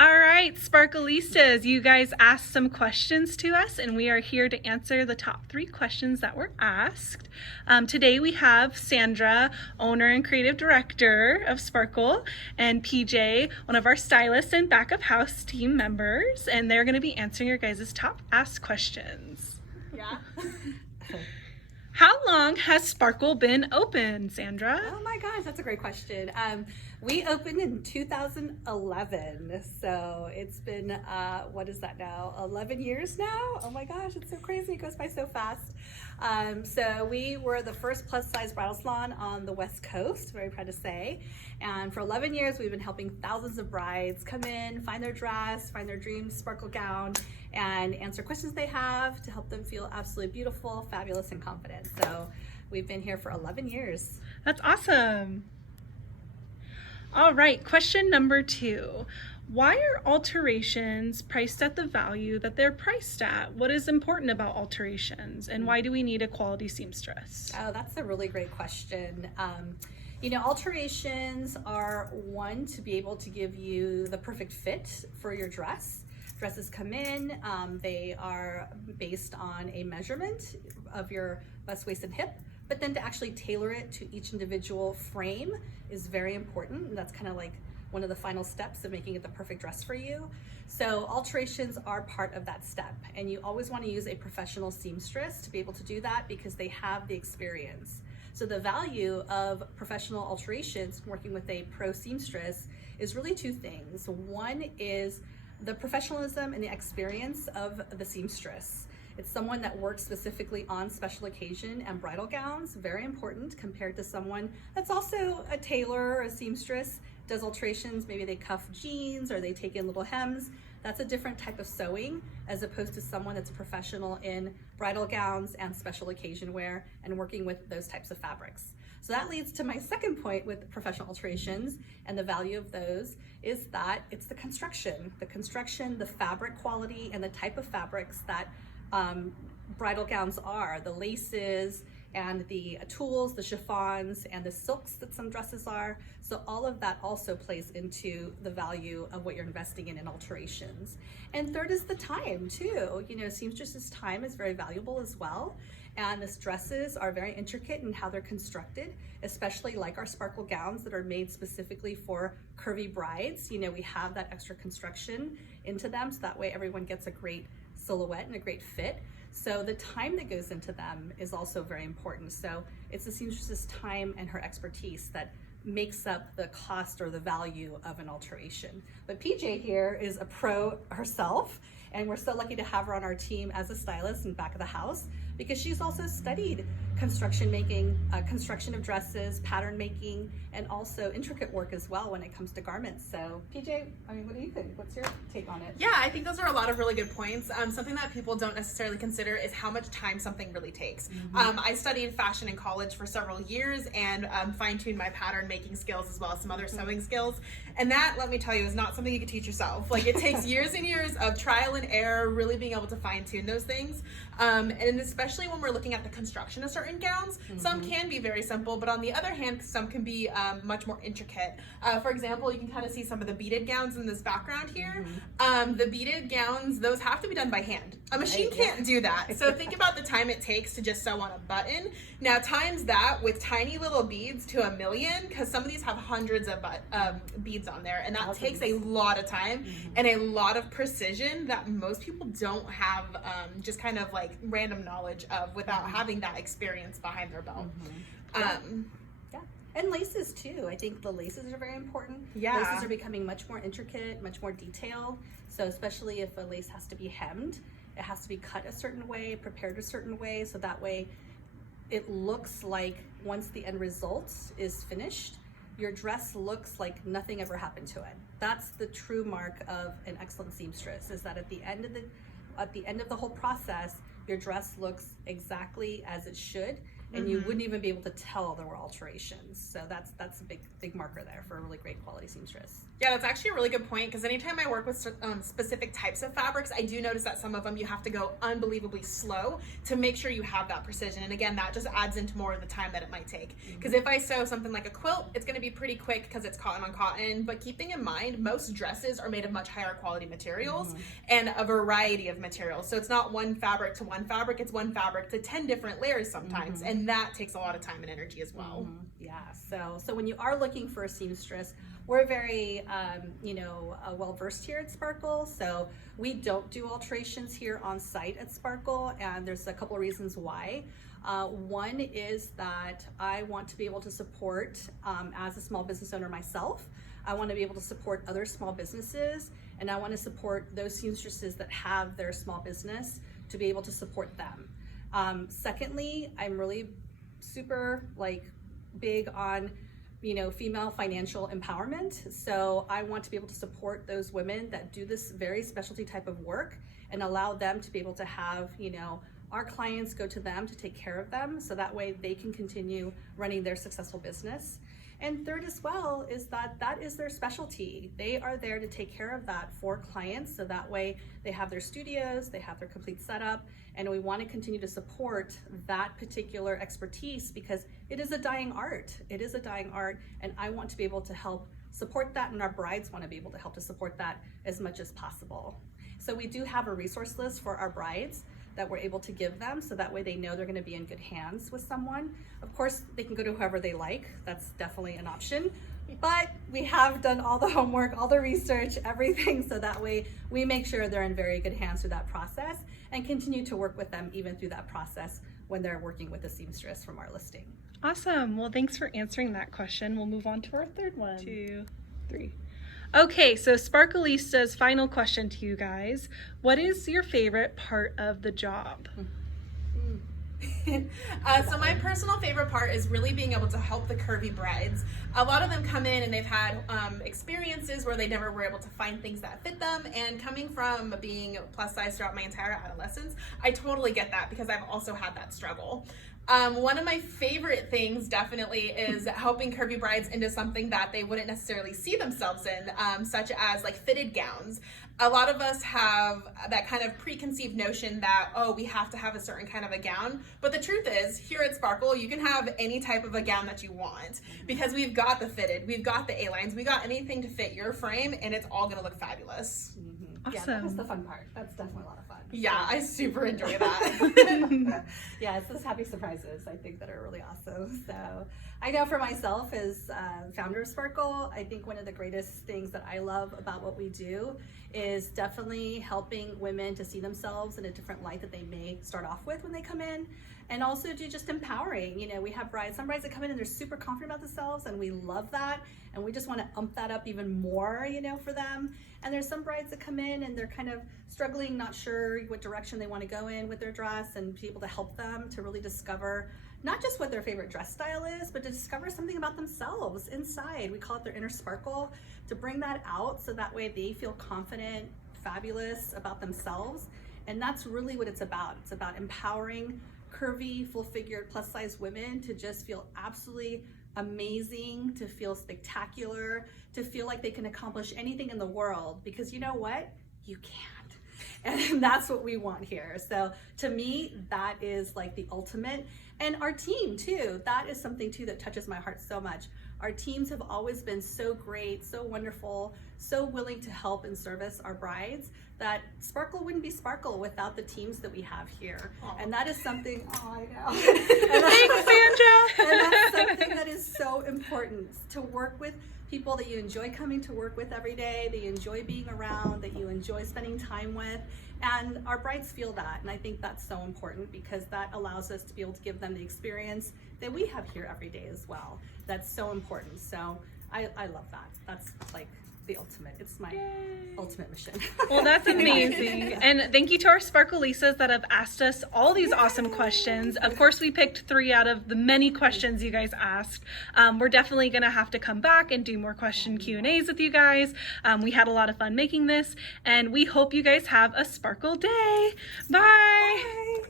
All right, SPARKLE-Listas, you guys asked some questions to us, and we are here to answer the top 3 questions that were asked. Today we have Sandra, owner and creative director of Sparkle, and PJ, one of our stylists and back of house team members, and they're going to be answering your guys' top asked questions. Yeah. How long has Sparkle been open, Sandra? Oh my gosh, that's a great question. We opened in 2011, so it's been, what is that now, 11 years now? Oh my gosh, it's so crazy, it goes by so fast. So we were the first plus size bridal salon on the West Coast, very proud to say. And for 11 years, we've been helping thousands of brides come in, find their dress, find their dream sparkle gown, and answer questions they have to help them feel absolutely beautiful, fabulous, and confident. So we've been here for 11 years. That's awesome. All right, question number 2. Why are alterations priced at the value that they're priced at? What is important about alterations, and why do we need a quality seamstress? Oh, that's a really great question. Alterations are one to be able to give you the perfect fit for your dress. Dresses come in, they are based on a measurement of your bust, waist, and hip, but then to actually tailor it to each individual frame is very important. And that's kind of like one of the final steps of making it the perfect dress for you. So alterations are part of that step, and you always want to use a professional seamstress to be able to do that because they have the experience. So the value of professional alterations, working with a pro seamstress, is really 2 things. One is the professionalism and the experience of the seamstress. It's someone that works specifically on special occasion and bridal gowns, very important compared to someone that's also a tailor or a seamstress, does alterations, maybe they cuff jeans or they take in little hems. That's a different type of sewing as opposed to someone that's a professional in bridal gowns and special occasion wear and working with those types of fabrics. So that leads to my second point with professional alterations and the value of those is that it's the construction, the fabric quality, and the type of fabrics that bridal gowns are, the laces and the tools, the chiffons and the silks that some dresses are. So all of that also plays into the value of what you're investing in alterations. And third is the time too. Seamstress's time is very valuable as well. And the dresses are very intricate in how they're constructed, especially like our sparkle gowns that are made specifically for curvy brides. We have that extra construction into them, so that way everyone gets a great silhouette and a great fit. So the time that goes into them is also very important. So it's the seamstress's time and her expertise that makes up the cost or the value of an alteration. But PJ here is a pro herself, and we're so lucky to have her on our team as a stylist in back of the house because she's also studied construction making, construction of dresses, pattern making, and also intricate work as well when it comes to garments. So PJ, what do you think? What's your take on it? Yeah, I think those are a lot of really good points. Something that people don't necessarily consider is how much time something really takes. I studied fashion in college for several years and fine-tuned my pattern making skills as well as some other sewing skills. And that, let me tell you, is not something you can teach yourself. Like, it takes years and years of trial and error, really being able to fine-tune those things. And especially when we're looking at the construction of certain gowns, some can be very simple, but on the other hand, some can be much more intricate. For example, you can kind of see some of the beaded gowns in this background here. The beaded gowns, those have to be done by hand. A machine can't do that. So think about the time it takes to just sew on a button. Now times that with tiny little beads to 1,000,000, because some of these have hundreds of beads on there, and that takes a lot of time and a lot of precision that most people don't have just kind of like random knowledge of without having that experience behind their belt. And laces too. I think the laces are very important. Yeah. Laces are becoming much more intricate, much more detailed. So especially if a lace has to be hemmed, it has to be cut a certain way, prepared a certain way, so that way it looks like once the end result is finished, your dress looks like nothing ever happened to it. That's the true mark of an excellent seamstress, is that at the end of the whole process, your dress looks exactly as it should, and you wouldn't even be able to tell there were alterations. So that's a big marker there for a really great quality seamstress. Yeah, that's actually a really good point, because anytime I work with specific types of fabrics, I do notice that some of them you have to go unbelievably slow to make sure you have that precision. And again, that just adds into more of the time that it might take. Because if I sew something like a quilt, it's going to be pretty quick because it's cotton on cotton. But keeping in mind, most dresses are made of much higher quality materials and a variety of materials. So it's not one fabric to one fabric, it's one fabric to 10 different layers sometimes. And that takes a lot of time and energy as well. Yeah, so when you are looking for a seamstress, we're very, well-versed here at Sparkle. So we don't do alterations here on site at Sparkle, and there's a couple of reasons why. One is that I want to be able to support, as a small business owner myself, I want to be able to support other small businesses, and I want to support those seamstresses that have their small business to be able to support them. Secondly, I'm really super big on female financial empowerment. So I want to be able to support those women that do this very specialty type of work and allow them to be able to have, our clients go to them to take care of them, so that way they can continue running their successful business. And third as well is that is their specialty. They are there to take care of that for clients, so that way they have their studios, they have their complete setup, and we want to continue to support that particular expertise because it is a dying art. It is a dying art, and I want to be able to help support that, and our brides want to be able to help to support that as much as possible. So we do have a resource list for our brides that we're able to give them, so that way they know they're going to be in good hands with someone. Of course, they can go to whoever they like. That's definitely an option. But we have done all the homework, all the research, everything, so that way we make sure they're in very good hands through that process and continue to work with them even through that process when they're working with a seamstress from our listing. Awesome. Well, thanks for answering that question. We'll move on to our third one. 2, 3. Okay, so SPARKLE-Listas, final question to you guys. What is your favorite part of the job? So my personal favorite part is really being able to help the curvy brides. A lot of them come in and they've had experiences where they never were able to find things that fit them, and coming from being plus size throughout my entire adolescence, I totally get that because I've also had that struggle. One of my favorite things definitely is helping curvy brides into something that they wouldn't necessarily see themselves in, such as fitted gowns. A lot of us have that kind of preconceived notion that, oh, we have to have a certain kind of a gown. But the truth is, here at Sparkle, you can have any type of a gown that you want because we've got the fitted, we've got the A-lines, we got anything to fit your frame, and it's all gonna look fabulous. Awesome. Yeah, that was the fun part. That's definitely a lot of fun. Yeah, I super enjoy that. Yeah, it's those happy surprises I think that are really awesome. So I know for myself as founder of Sparkle, I think one of the greatest things that I love about what we do is definitely helping women to see themselves in a different light that they may start off with when they come in, and also to just empowering. We have some brides that come in and they're super confident about themselves, and we love that, and we just want to ump that up even more, for them. And there's some brides that come in and they're kind of struggling, not sure what direction they want to go in with their dress, and be able to help them to really discover not just what their favorite dress style is, but to discover something about themselves inside. We call it their inner sparkle, to bring that out so that way they feel confident, fabulous about themselves. And that's really what it's about. It's about empowering curvy, full-figured, plus-size women to just feel absolutely amazing, to feel spectacular, to feel like they can accomplish anything in the world, because you know what? You can't. And that's what we want here. So to me, that is the ultimate. And our team too, that is something too that touches my heart so much. Our teams have always been so great, so wonderful, so willing to help and service our brides, that Sparkle wouldn't be Sparkle without the teams that we have here. Aww. And that is something, I know. Thanks, Sandra. And that's something that is so important, to work with people that you enjoy coming to work with every day, that you enjoy being around, that you enjoy spending time with. And our brides feel that, and I think that's so important because that allows us to be able to give them the experience that we have here every day as well. That's so important. So I love that. That's the ultimate. It's my ultimate mission. Well, that's amazing. And thank you to our SPARKLE-Listas that have asked us all these awesome questions. Of course, we picked 3 out of the many questions you guys asked. We're definitely going to have to come back and do more question Q&As with you guys. We had a lot of fun making this, and we hope you guys have a Sparkle day. Bye.